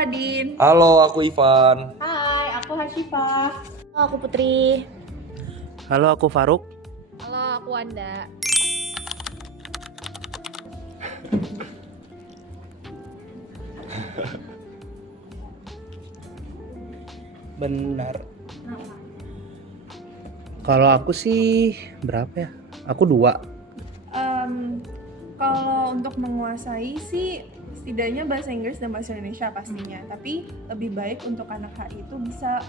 Adin. Halo, aku Ivan. Hai, aku Hasyifa. Aku Putri. Halo, aku Faruk. Halo, aku Wanda. Benar. Kalau aku sih berapa ya? Aku 2. Kalau untuk menguasai sih setidaknya bahasa Inggris dan bahasa Indonesia pastinya. Tapi lebih baik untuk anak HI itu bisa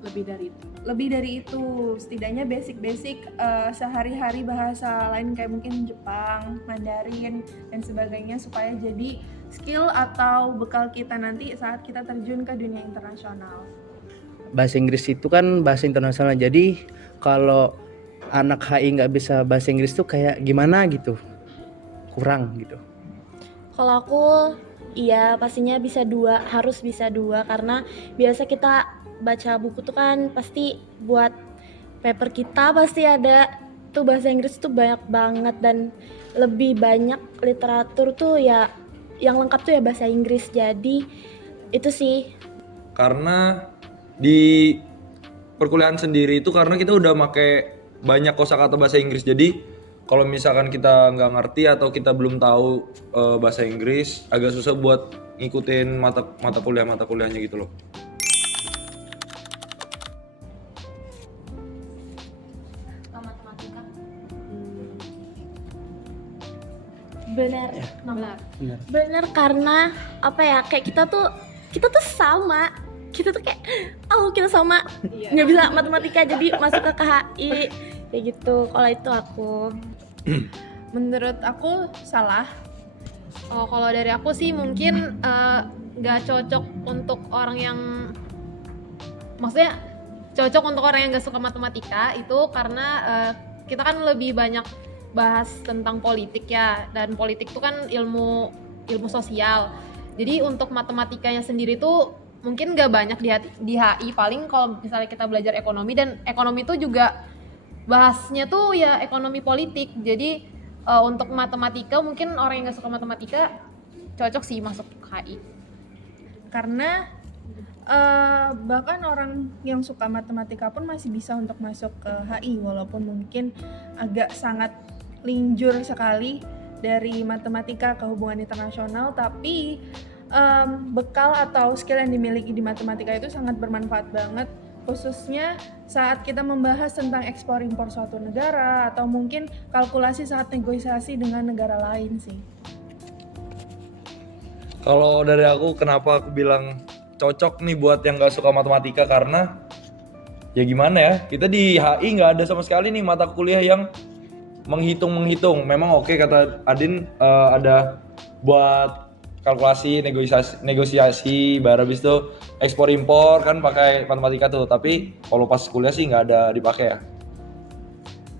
lebih dari itu. Setidaknya basic sehari-hari bahasa lain kayak mungkin Jepang, Mandarin dan sebagainya supaya jadi skill atau bekal kita nanti saat kita terjun ke dunia internasional. Bahasa Inggris itu kan bahasa internasional. Jadi kalau anak HI nggak bisa bahasa Inggris tuh kayak gimana gitu. Kurang gitu. Kalau aku iya pastinya bisa 2, harus bisa 2 karena biasa kita baca buku tuh kan pasti buat paper kita pasti ada tuh bahasa Inggris tuh banyak banget dan lebih banyak literatur tuh ya yang lengkap tuh ya bahasa Inggris. Jadi itu sih. Karena di perkuliahan sendiri itu karena kita udah make banyak kosakata bahasa Inggris. Jadi kalau misalkan kita nggak ngerti atau kita belum tahu bahasa Inggris, agak susah buat ngikutin mata kuliahnya gitu loh. Matematika. Benar. Benar karena apa ya? Kayak kita tuh sama. Kita tuh kayak kita sama. Nggak bisa matematika jadi masuk ke KHI kayak gitu. Kalau itu aku. Menurut aku salah. Oh, kalau dari aku sih mungkin nggak cocok untuk orang yang, maksudnya cocok untuk orang yang nggak suka matematika itu karena kita kan lebih banyak bahas tentang politik ya, dan politik itu kan ilmu sosial. Jadi untuk matematikanya sendiri tuh mungkin nggak banyak di HI, paling kalau misalnya kita belajar ekonomi, dan ekonomi itu juga bahasnya tuh ya ekonomi politik. Jadi untuk matematika mungkin orang yang nggak suka matematika cocok sih masuk HI. Karena bahkan orang yang suka matematika pun masih bisa untuk masuk ke HI walaupun mungkin agak sangat linjur sekali dari matematika ke hubungan internasional, tapi bekal atau skill yang dimiliki di matematika itu sangat bermanfaat banget, khususnya saat kita membahas tentang ekspor impor suatu negara atau mungkin kalkulasi saat negosiasi dengan negara lain sih. Kalau dari aku, kenapa aku bilang cocok nih buat yang nggak suka matematika, karena ya gimana ya, kita di HI nggak ada sama sekali nih mata kuliah yang menghitung. Memang oke, kata Adin, ada buat kalkulasi, negosiasi, baru habis itu ekspor impor kan pakai matematika tuh. Tapi kalau pas kuliah sih nggak ada dipakai ya.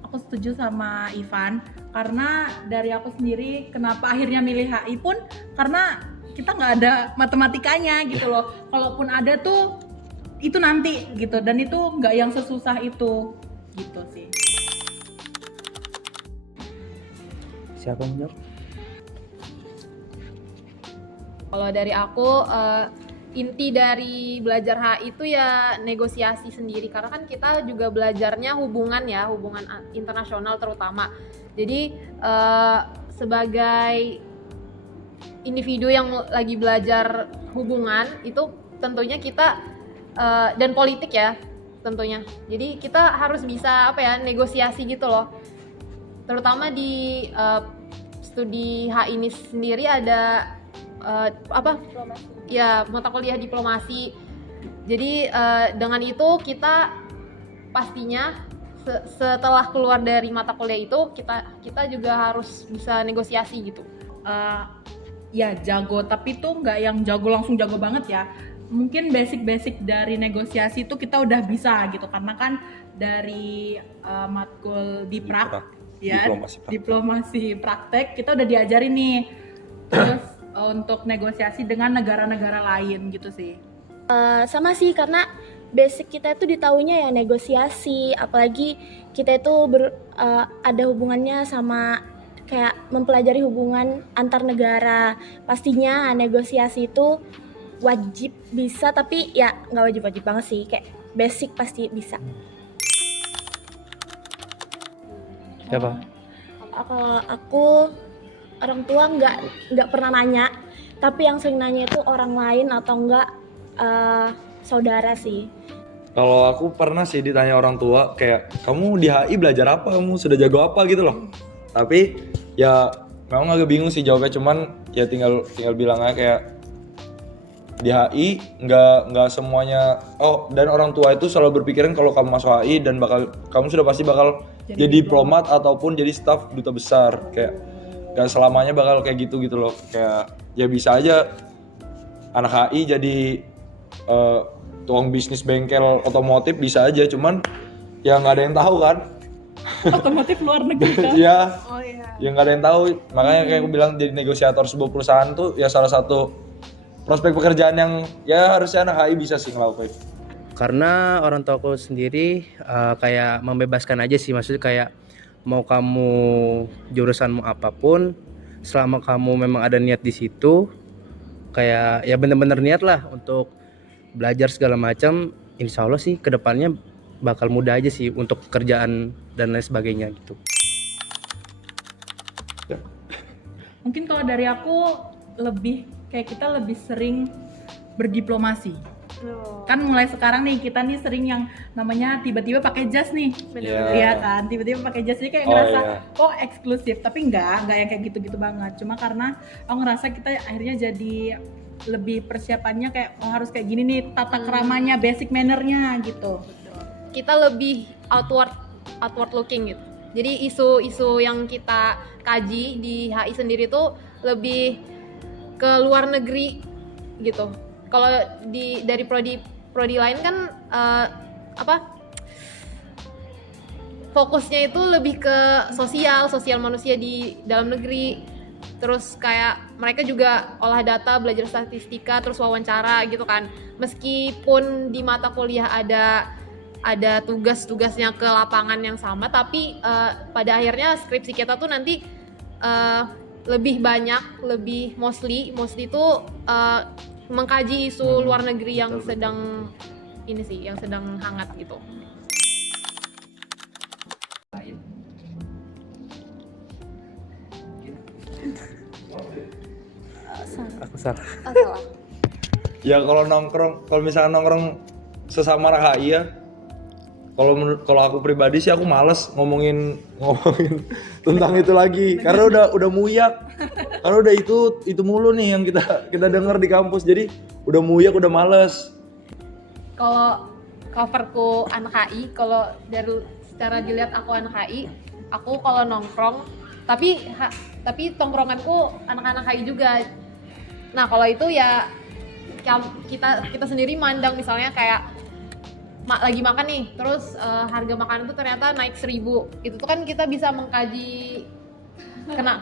Aku setuju sama Ivan karena dari aku sendiri kenapa akhirnya milih HI pun karena kita nggak ada matematikanya gitu loh. Kalaupun ada tuh itu nanti gitu, dan itu nggak yang sesusah itu gitu sih. Siapa yang jawab? Kalau dari aku inti dari belajar HI itu ya negosiasi sendiri, karena kan kita juga belajarnya hubungan internasional terutama. Jadi sebagai individu yang lagi belajar hubungan itu tentunya kita dan politik ya tentunya. Jadi kita harus bisa negosiasi gitu loh. Terutama di studi HI ini sendiri ada mata kuliah diplomasi. Jadi dengan itu kita pastinya setelah keluar dari mata kuliah itu kita juga harus bisa negosiasi gitu. Ya jago, tapi tuh nggak yang langsung jago banget ya. Mungkin basic dari negosiasi itu kita udah bisa gitu, karena kan dari matkul diplomasi praktek kita udah diajarin nih. Terus untuk negosiasi dengan negara-negara lain gitu sih. Sama sih, karena basic kita itu ditaunya ya negosiasi, apalagi kita itu ada hubungannya sama kayak mempelajari hubungan antar negara. Pastinya negosiasi itu wajib bisa, tapi ya nggak wajib-wajib banget sih, kayak basic pasti bisa. Siapa? Kalau aku, orang tua nggak pernah nanya, tapi yang sering nanya itu orang lain atau enggak saudara sih. Kalau aku pernah sih ditanya orang tua kayak, kamu di HI belajar apa, kamu sudah jago apa gitu loh. Tapi ya memang agak bingung sih jawabnya, cuman ya tinggal bilang aja kayak di HI nggak semuanya. Oh, dan orang tua itu selalu berpikiran kalau kamu masuk HI dan kamu sudah pasti bakal jadi diplomat ataupun jadi staf duta besar. Kayak nggak selamanya bakal kayak gitu loh. Kayak ya bisa aja anak HI jadi tukang bisnis bengkel otomotif, bisa aja, cuman ya nggak ada yang tahu kan. Otomotif luar negeri kan. Iya. Oh iya. Ya nggak ada yang tahu, makanya kayak aku bilang jadi negosiator sebuah perusahaan tuh ya salah satu prospek pekerjaan yang ya harusnya anak HI bisa sih ngelakuin. Karena orang tua aku sendiri kayak membebaskan aja sih, maksudnya kayak mau kamu jurusanmu apapun, selama kamu memang ada niat di situ, kayak ya bener-bener niat lah untuk belajar segala macam, insya Allah sih kedepannya bakal mudah aja sih untuk kerjaan dan lain sebagainya gitu. Mungkin kalau dari aku lebih kayak kita lebih sering berdiplomasi. Kan mulai sekarang nih kita nih sering yang namanya tiba-tiba pakai jas nih. Iya kan, tiba-tiba pakai jas jadi kayak ngerasa oh eksklusif, tapi enggak yang kayak gitu-gitu banget. Cuma karena aku ngerasa kita akhirnya jadi lebih persiapannya kayak oh harus kayak gini nih, tata keramanya, basic mannernya gitu. Kita lebih outward looking gitu. Jadi isu-isu yang kita kaji di HI sendiri tuh lebih ke luar negeri gitu. Kalau dari prodi lain kan fokusnya itu lebih ke sosial manusia di dalam negeri. Terus kayak mereka juga olah data, belajar statistika, terus wawancara gitu kan. Meskipun di mata kuliah ada tugas-tugasnya ke lapangan yang sama, tapi pada akhirnya skripsi kita tuh nanti lebih mostly itu mengkaji isu luar negeri yang sedang hangat gitu. Aku salah. Ya kalau misalnya nongkrong sesama anak HI ya, kalau aku pribadi sih aku males ngomongin tentang itu lagi karena udah muyak. Karena udah itu mulu nih yang kita dengar di kampus, jadi udah muyak, udah males. Kalau coverku anak HI, kalau dari secara dilihat aku anak HI, aku kalau nongkrong tapi tongkronganku anak-anak HI juga. Nah, kalau itu ya kita sendiri mandang misalnya kayak lagi makan nih, terus harga makanan tuh ternyata naik 1.000. Itu tuh kan kita bisa mengkaji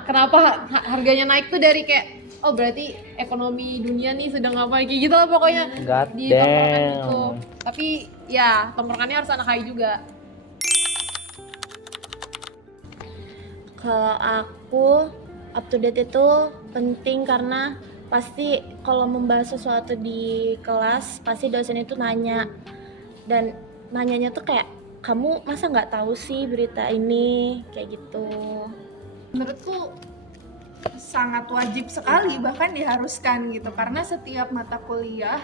kenapa harganya naik tuh dari kayak oh berarti ekonomi dunia nih sedang apa kayak gitu lah pokoknya di tongkrongan itu. Tapi ya tongkrongannya harus anak HI juga. Kalau aku up to date itu penting karena pasti kalau membahas sesuatu di kelas pasti dosen itu nanya, dan nanyanya tuh kayak kamu masa nggak tahu sih berita ini kayak gitu. Menurutku sangat wajib sekali, bahkan diharuskan gitu, karena setiap mata kuliah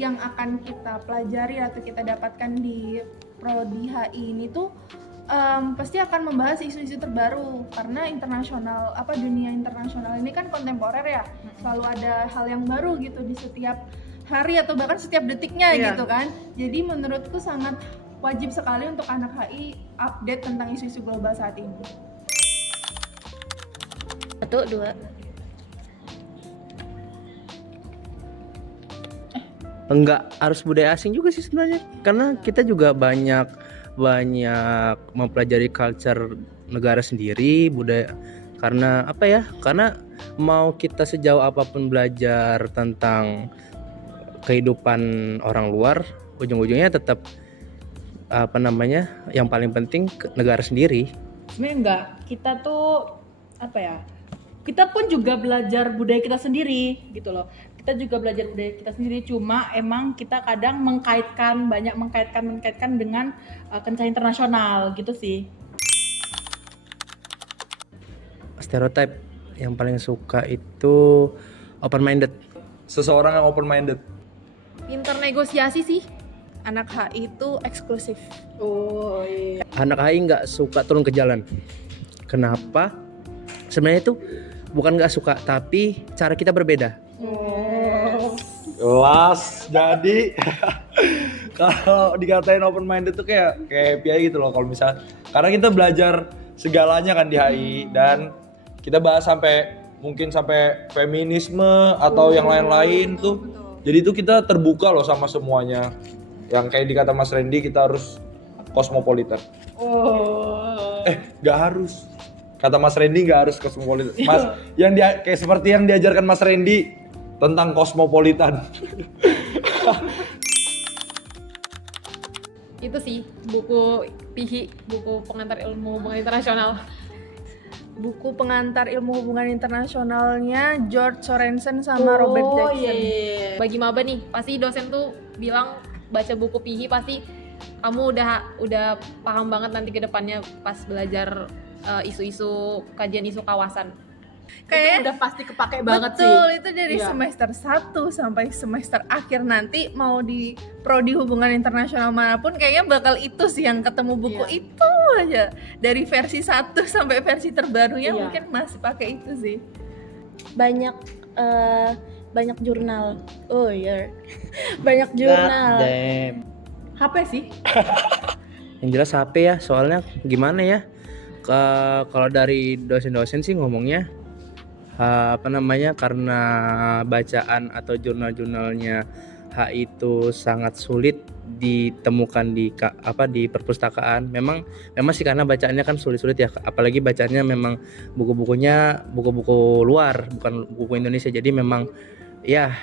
yang akan kita pelajari atau kita dapatkan di prodi HI ini tuh pasti akan membahas isu-isu terbaru, karena dunia internasional ini kan kontemporer ya, selalu ada hal yang baru gitu di setiap hari atau bahkan setiap detiknya gitu kan. Jadi menurutku sangat wajib sekali untuk anak HI update tentang isu-isu global saat ini. 1, 2. Enggak harus budaya asing juga sih sebenarnya, karena kita juga banyak mempelajari culture negara sendiri, budaya. Karena apa ya? Karena mau kita sejauh apapun belajar tentang kehidupan orang luar, ujung-ujungnya tetap yang paling penting negara sendiri. Sebenarnya enggak, kita tuh kita pun juga belajar budaya kita sendiri gitu loh. kita juga belajar budaya kita sendiri, cuma emang kita kadang banyak mengkaitkan dengan kancah internasional gitu sih. Stereotype yang paling suka itu open minded. Seseorang yang open minded. Pinter negosiasi sih. Anak HI itu eksklusif. Oh iya. Anak HI nggak suka turun ke jalan. Kenapa? Sebenarnya itu bukan nggak suka, tapi cara kita berbeda. Jelas. Jadi kalau dikatain open minded tuh kayak happy aja gitu loh kalau misalnya, karena kita belajar segalanya kan di HI dan kita bahas mungkin sampai feminisme atau yang lain-lain tuh. Jadi itu kita terbuka loh sama semuanya. Yang kayak dikata Mas Randy, kita harus kosmopolitan. Gak harus. Kata Mas Randy gak harus kosmopolitan. Mas, kayak seperti yang diajarkan Mas Randy tentang kosmopolitan. Itu sih buku PIHI, buku pengantar ilmu hubungan internasional. Buku pengantar ilmu hubungan internasionalnya George Sorensen sama Robert Jackson. Bagi maba nih, pasti dosen tuh bilang baca buku PIHI pasti kamu udah paham banget nanti ke depannya pas belajar isu-isu kajian isu kawasan. Kayaknya Itu udah pasti kepake banget sih. betul, itu dari Iya. semester 1 sampai semester akhir nanti mau di prodi hubungan internasional manapun kayaknya bakal itu sih yang ketemu buku Iya. itu aja. Dari versi 1 sampai versi terbarunya Iya. mungkin masih pakai itu sih. Banyak jurnal. Oh iya. Banyak jurnal. HP sih. Yang jelas HP ya, soalnya gimana ya? Kalau dari dosen-dosen sih ngomongnya karena bacaan atau jurnal-jurnalnya HI itu sangat sulit ditemukan di perpustakaan. Memang sih karena bacaannya kan sulit-sulit ya, apalagi bacaannya memang buku-bukunya buku-buku luar, bukan buku Indonesia. Jadi memang ya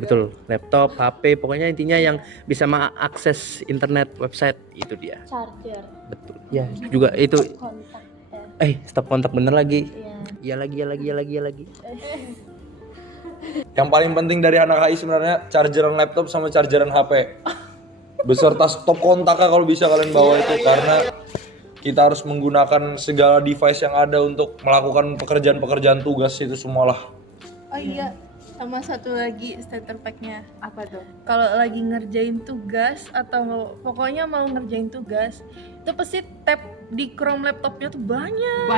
betul, laptop, HP, pokoknya intinya yang bisa mengakses internet, website, itu dia. Charger. Betul. Ya, juga itu. Kontak. Stop kontak bener lagi. Iya. Iya lagi. Yang paling penting dari anak HI sebenarnya chargeran laptop sama chargeran HP. Beserta stop kontaknya kalau bisa kalian bawa itu, karena kita harus menggunakan segala device yang ada untuk melakukan pekerjaan-pekerjaan tugas itu semualah. Oh iya, sama satu lagi starter pack-nya. Apa tuh? Kalau lagi ngerjain tugas atau pokoknya mau ngerjain tugas, itu pasti tab di Chrome laptopnya tuh banyak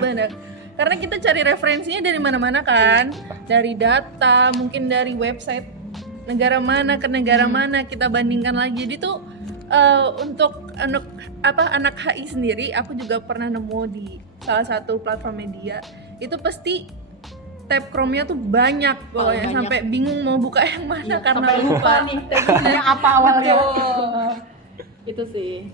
banget. Karena kita cari referensinya dari mana-mana kan, dari data, mungkin dari website negara mana ke negara mana, kita bandingkan lagi. Jadi tuh untuk anak HI sendiri, aku juga pernah nemu di salah satu platform media, itu pasti tab Chrome-nya tuh banyak pokoknya, banyak. sampai bingung mau buka yang mana karena Sampai lupa nih tabnya apa awalnya. Itu sih.